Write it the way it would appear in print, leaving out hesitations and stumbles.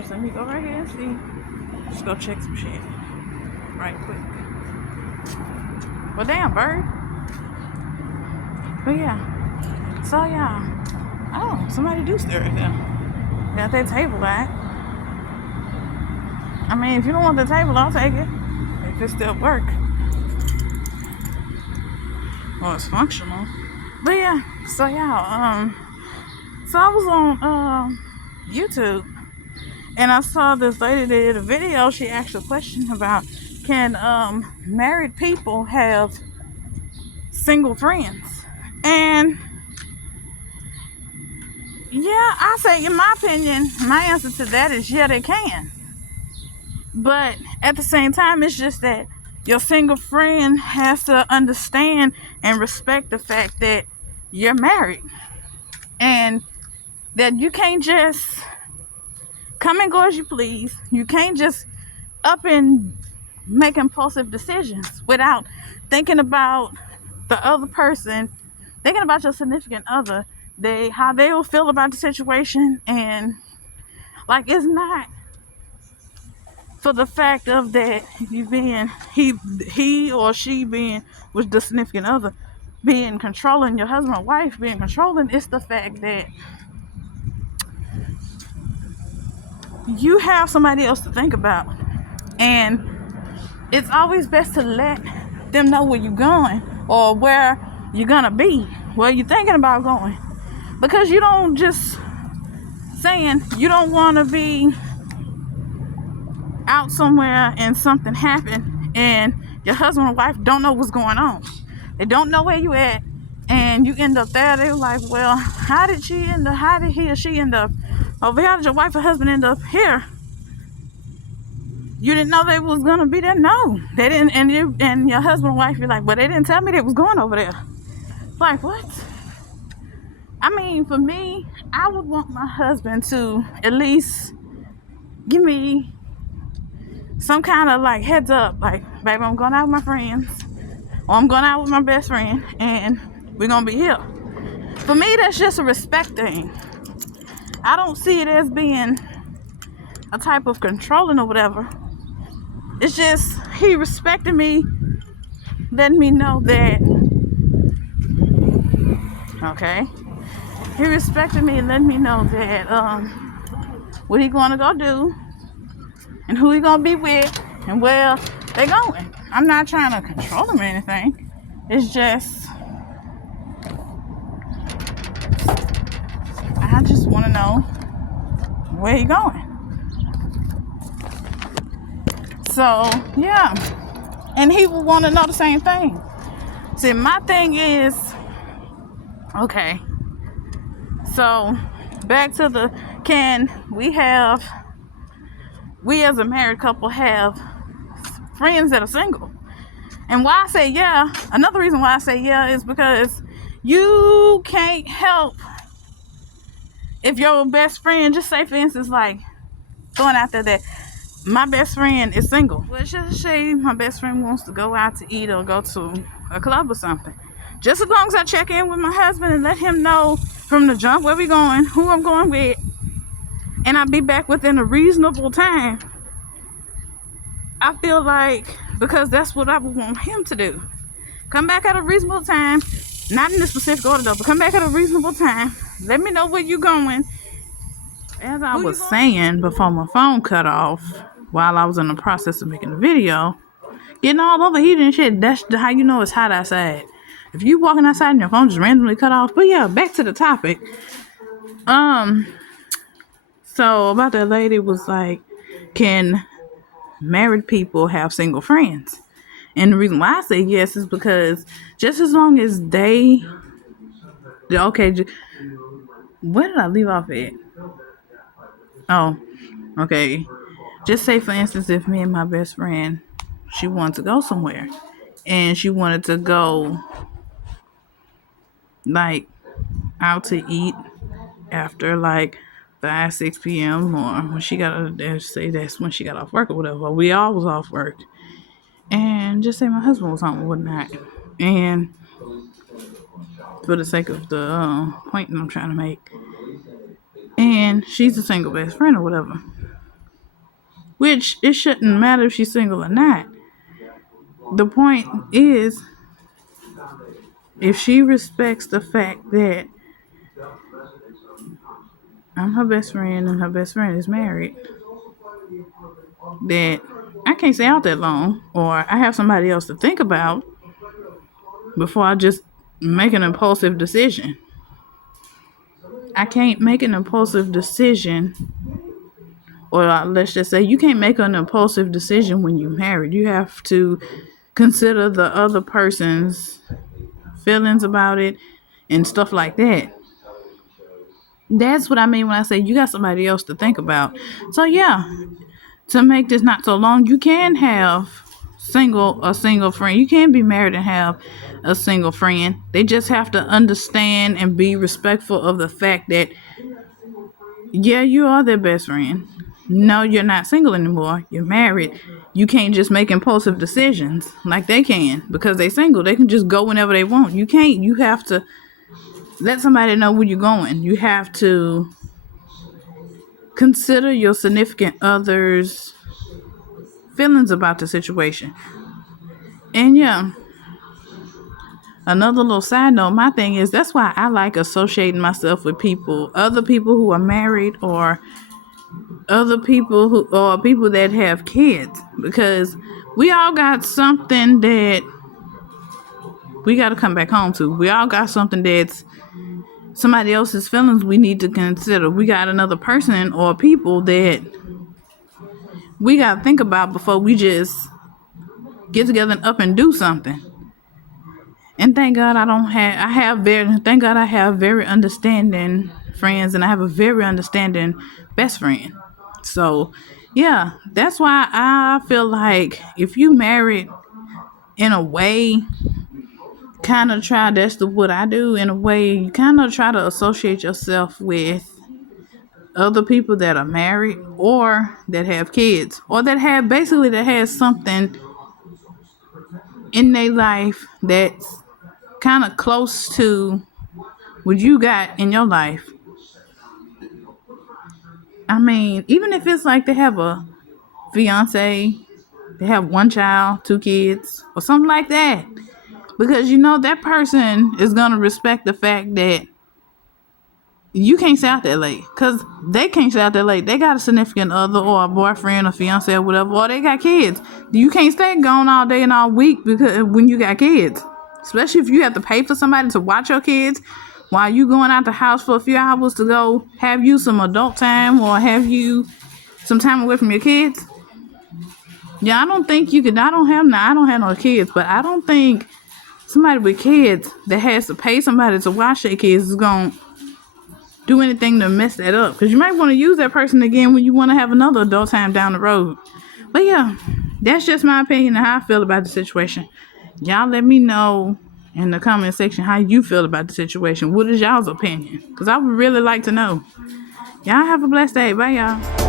First, let me go right here and see. Just go check some shit. Right quick. Well, damn, bird. But yeah. So, yeah. Oh, somebody do stare at them. Got that table back. I mean, if you don't want the table, I'll take it. If it still work. Well, it's functional. But yeah. So, yeah. So I was on YouTube. And I saw this lady that did a video. She asked a question about, can married people have single friends? And yeah, I say, in my opinion, my answer to that is yeah, they can. But at the same time, it's just that your single friend has to understand and respect the fact that you're married. And that you can't just come and go as you please. You can't just up and make impulsive decisions without thinking about the other person, thinking about your significant other, how they will feel about the situation. And like, it's not for the fact of that you being he or she being with the significant other being controlling, your husband or wife being controlling. It's the fact that you have somebody else to think about. And it's always best to let them know where you're going or where you're gonna be, where you're thinking about going. Because you don't just saying you don't want to be out somewhere and something happened and your husband or wife don't know what's going on. They don't know where you at and you end up there. They're like, well, how did he or she end up over here? How did your wife or husband end up here? You didn't know they was gonna be there? No, they didn't. And your husband and wife, you're like, well, they didn't tell me they was going over there. Like, what? I mean, for me, I would want my husband to at least give me some kind of like heads up, like, baby, I'm going out with my friends, or I'm going out with my best friend, and we're gonna be here. For me, that's just a respect thing. I don't see it as being a type of controlling or whatever. It's just he respected me, letting me know that, okay, he respected me and letting me know that what he gonna go do and who he gonna be with and where they going. I'm not trying to control him or anything. It's just I just want to know where he going. So yeah, and he would want to know the same thing. See, my thing is, okay, so back to the, can we as a married couple have friends that are single? And why I say yeah, another reason why I say yeah is because you can't help if your best friend, just say for instance, like going out there that my best friend is single. Well, just say my best friend wants to go out to eat or go to a club or something. Just as long as I check in with my husband and let him know from the jump where we going, who I'm going with, and I'll be back within a reasonable time. I feel like, because that's what I would want him to do. Come back at a reasonable time, not in this specific order though, but come back at a reasonable time. Let me know where you're going. As I was saying before my phone cut off, while I was in the process of making the video, getting all overheated and shit, that's how you know it's hot outside. If you walking outside and your phone just randomly cut off. But yeah, back to the topic. So about that lady was like, can married people have single friends? And the reason why I say yes is because just as long as they, okay, where did I leave off at? Oh, okay. Just say, for instance, if me and my best friend, she wanted to go somewhere, and she wanted to go, like, out to eat after, like, 5, 6 p.m. or when she got, say that's when she got off work or whatever. We all was off work. And just say my husband was home or whatnot. And for the sake of the point that I'm trying to make. And she's a single best friend or whatever. which it shouldn't matter if she's single or not. The point is, if she respects the fact that I'm her best friend and her best friend is married, that I can't stay out that long, or I have somebody else to think about before I just make an impulsive decision. I can't make an impulsive decision, or let's just say you can't make an impulsive decision when you're married. You have to consider the other person's feelings about it and stuff like that. That's what I mean when I say you got somebody else to think about. So yeah, to make this not so long, you can have a single friend. You can be married and have a single friend. They just have to understand and be respectful of the fact that, yeah, you are their best friend. No, you're not single anymore. You're married. You can't just make impulsive decisions like they can because they're single. They can just go whenever they want. You can't. You have to let somebody know where you're going. You have to consider your significant other's feelings about the situation. And yeah, another little side note, my thing is that's why I like associating myself with other people who are married, or other people or people that have kids, because we all got something that we got to come back home to. We all got something that's somebody else's feelings we need to consider. We got another person or people that we got to think about before we just get together and up and do something. And thank God thank God I have very understanding friends, and I have a very understanding best friend. So yeah, that's why I feel like if you married, in a way, what I do, in a way, you kind of try to associate yourself with other people that are married or that have kids, or that has something in their life that's kind of close to what you got in your life. I mean, even if it's like they have a fiance, they have one child, 2 kids, or something like that. Because that person is going to respect the fact that you can't stay out that late. Because they can't stay out that late. They got a significant other or a boyfriend or fiance or whatever, or they got kids. You can't stay gone all day and all week because when you got kids. Especially if you have to pay for somebody to watch your kids while you going out the house for a few hours to go have you some adult time or have you some time away from your kids. Yeah, I don't think you could. I don't have no kids, but I don't think somebody with kids that has to pay somebody to watch their kids is going to do anything to mess that up. Because you might want to use that person again when you want to have another adult time down the road. But yeah, that's just my opinion and how I feel about the situation. Y'all let me know in the comment section how you feel about the situation. What is y'all's opinion? Because I would really like to know. Y'all have a blessed day. Bye, y'all.